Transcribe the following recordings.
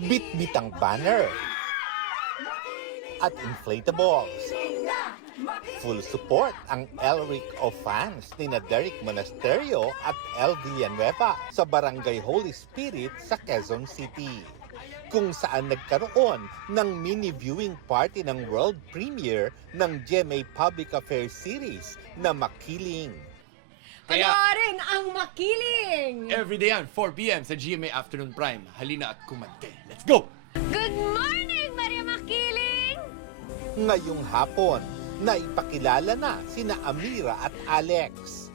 Bit-bit ang banner at inflatables. Full support ang Elric of fans ni na Derek Monasterio at El Villanueva sa Barangay Holy Spirit sa Quezon City, kung saan nagkaroon ng mini viewing party ng world premiere ng GMA Public Affairs series na Makiling. Panoorin ang Makiling! Everyday yan, 4 p.m. sa GMA Afternoon Prime. Halina at kumante. Let's go! Good morning, Maria Makiling! Ngayong hapon, naipakilala na sina Amira at Alex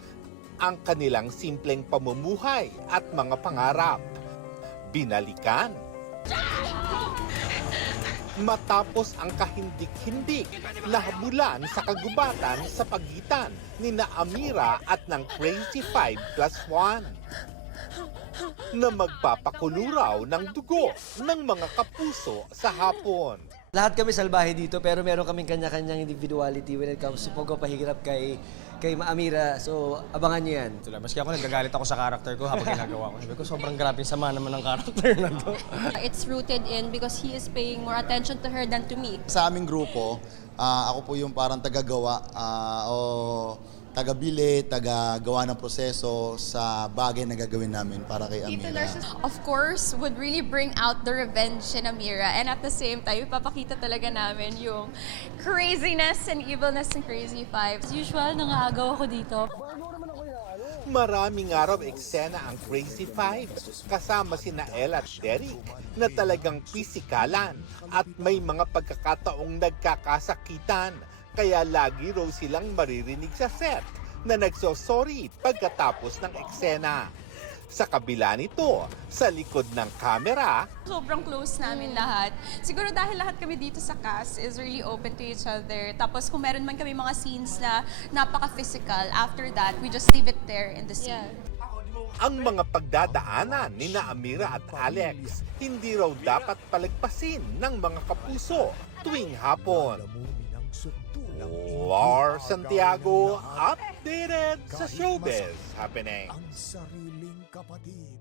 ang kanilang simpleng pamumuhay at mga pangarap. Binalikan. Matapos ang kahindik-hindik na habulan sa kagubatan sa pagitan ni na Amira at ng Crazy 5+1 na magpapakuluraw ng dugo ng mga kapuso sa hapon. Lahat kami salbahe dito pero meron kaming kanya-kanyang individuality when it comes to pagpapahirap kay Amira. So, abangan niyo yan. Maski ako nagagalit ako sa character ko habang ginagawa ko. Sabi ko, sobrang grabe sama naman ng character na to. It's rooted in because he is paying more attention to her than to me. Sa aming grupo, ako po yung parang tagagawa o tagabili, tagagawa ng proseso sa bagay na gagawin namin para kay Amira. Of course, would really bring out the revenge in Amira, and at the same time, ipapakita talaga namin yung craziness and evilness ng Crazy Five. As usual, nangaagaw ako dito. Maraming araw eksena ang Crazy Five kasama sina Elle at Derek na talagang pisikalan at may mga pagkakataong nagkakasakitan. Kaya lagi raw silang maririnig sa set na nagsosorry pagkatapos ng eksena. Sa kabila nito, sa likod ng kamera, Sobrang close namin lahat. Siguro dahil lahat kami dito sa cast is really open to each other. Tapos kung meron man kami mga scenes na napaka-physical, after that, we just leave it there in the scene. ang mga pagdadaanan ni na Amira at Alex hindi raw dapat palagpasin ng mga kapuso tuwing hapon. Lar Santiago, updated sa showbiz happening. Ang sariling kapatid.